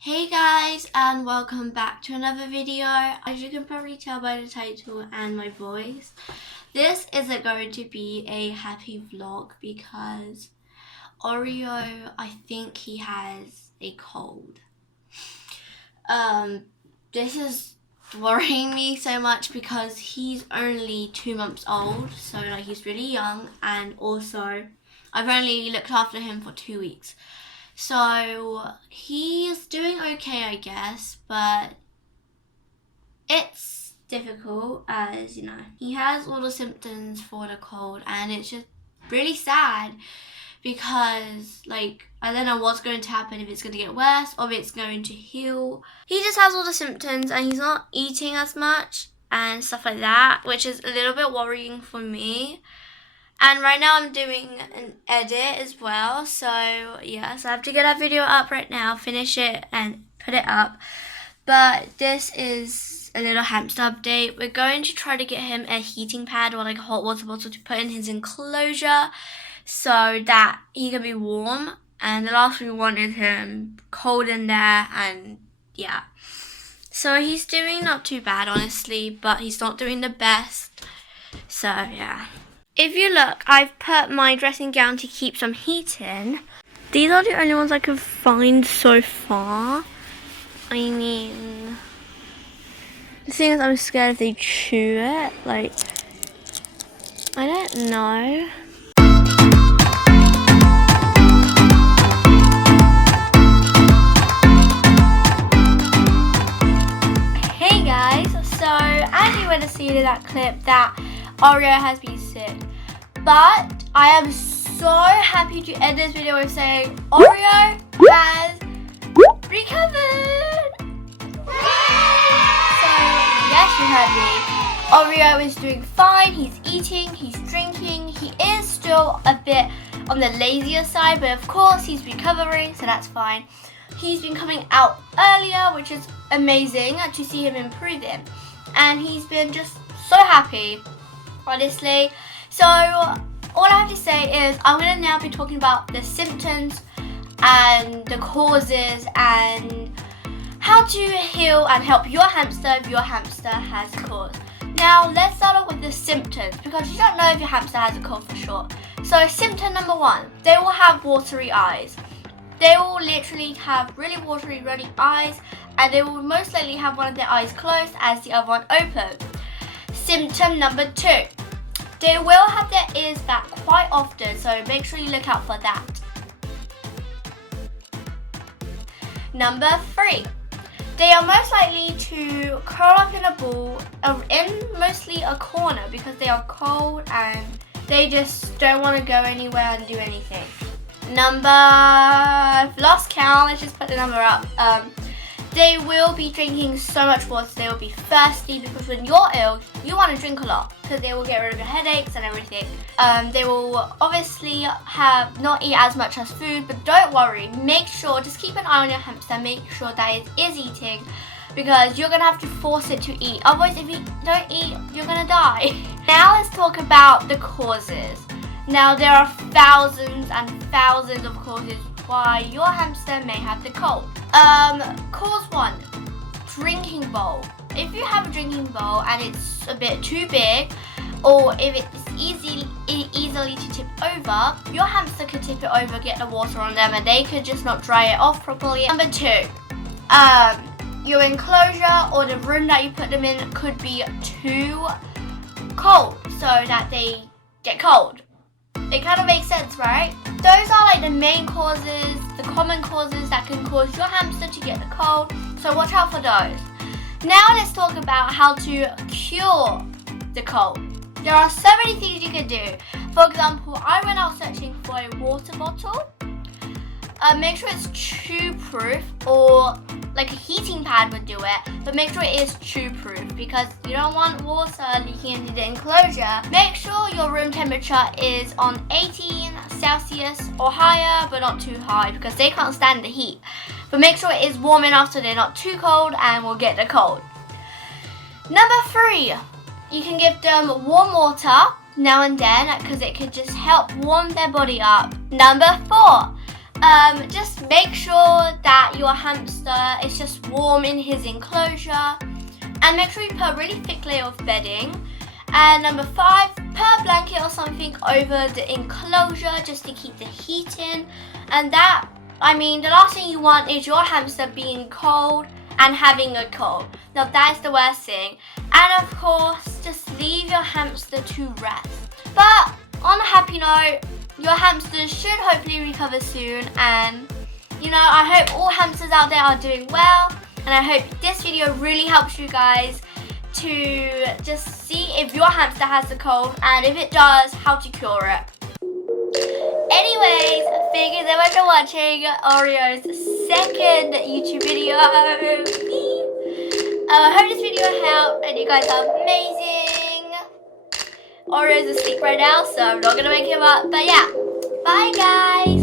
Hey guys, and welcome back to another video. As you can probably tell by the title and my voice, this isn't going to be a happy vlog because Orio, I think he has a cold. This is worrying me so much because he's only 2 months old, so like he's really young, and also I've only looked after him for 2 weeks. So he's doing okay, I guess, but it's difficult as, you know, he has all the symptoms for the cold, and it's just really sad because, like, I don't know what's going to happen, if it's going to get worse or if it's going to heal. He just has all the symptoms and he's not eating as much and stuff like that, which is a little bit worrying for me. And right now I'm doing an edit as well, so yeah, so I have to get that video up right now, finish it and put it up. But this is a little hamster update. We're going to try to get him a heating pad or like a hot water bottle to put in his enclosure so that he can be warm. And the last thing we want is him cold in there, and yeah. So he's doing not too bad honestly, but he's not doing the best, so yeah. If you look, I've put my dressing gown to keep some heat in. These are the only ones I could find so far. I mean, the thing is I'm scared if they chew it. Like, I don't know. Hey guys, so as you would have seen in that clip that Orio has been sick, but I am so happy to end this video with saying Orio has recovered. So yes, you heard me. Orio is doing fine. He's eating, he's drinking. He is still a bit on the lazier side, but of course he's recovering, so that's fine. He's been coming out earlier, which is amazing to see him improving, and he's been just so happy, honestly. So all I have to say is I'm going to now be talking about the symptoms and the causes and how to heal and help your hamster if your hamster has a cold. Now let's start off with the symptoms, because you don't know if your hamster has a cold for sure. So symptom number 1, they will have watery eyes. They will literally have really watery, runny eyes, and they will most likely have one of their eyes closed as the other one open. Symptom number 2, they will have their ears back quite often, so make sure you look out for that. Number 3, they are most likely to curl up in a ball in mostly a corner because they are cold and they just don't want to go anywhere and do anything. I've lost count, let's just put the number up. They will be drinking so much water, they will be thirsty, because when you're ill, you want to drink a lot because they will get rid of your headaches and everything. They will obviously not eat as much as food, but don't worry, make sure, just keep an eye on your hamster, make sure that it is eating, because you're going to have to force it to eat. Otherwise, if you don't eat, you're going to die. Now let's talk about the causes. Now there are thousands and thousands of causes why your hamster may have the cold. Cause 1, drinking bowl. If you have a drinking bowl and it's a bit too big, or if it's easily to tip over, your hamster could tip it over, get the water on them, and they could just not dry it off properly. Number 2, your enclosure or the room that you put them in could be too cold so that they get cold. It kind of makes sense, right? Those are like the main causes, the common causes that can cause your hamster to get the cold, so watch out for those. Now let's talk about how to cure the cold. There are so many things you can do. For example, I went out searching for a water bottle. Make sure it's chew-proof, or like a heating pad would do it, but make sure it is chew-proof because you don't want water leaking into the enclosure. Make sure your room temperature is on 18 Celsius or higher, but not too high because they can't stand the heat. But make sure it is warm enough so they're not too cold and will get the cold. Number 3, you can give them warm water now and then because it could just help warm their body up. Number 4, just make sure that your hamster is just warm in his enclosure, and make sure you put a really thick layer of bedding. And number 5, put a blanket or something over the enclosure just to keep the heat in. And the last thing you want is your hamster being cold and having a cold. Now that is the worst thing. And of course, just leave your hamster to rest. But on a happy note, your hamsters should hopefully recover soon, and I hope all hamsters out there are doing well, and I hope this video really helps you guys to just see if your hamster has the cold, and if it does, how to cure it. Anyways, thank you so much for watching Orio's second YouTube video. I hope this video helped and you guys are amazing. Orio's asleep right now, so I'm not gonna wake him up. But yeah, bye guys.